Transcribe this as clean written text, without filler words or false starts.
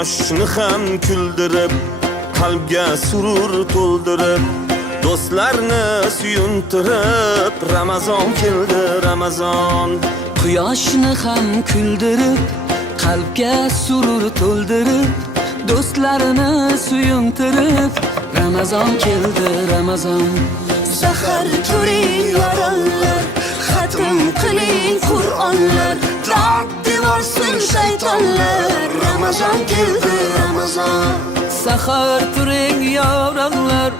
Quyoshni ham kuldirib, qalbga surur to'ldirib, do'stlarni suyuntirib, Ramazon keldi, Ramazon. Quyoshni ham kuldirib, qalbga surur to'ldirib, do'stlarini suyuntirib, Ramazon keldi, Ramazon. Sahar turing yorollar, xatm qiling Qur'onlar, dod devorsin shaytonlar. Ramazon keldi, Ramazon. Sahar turing yorog'lar,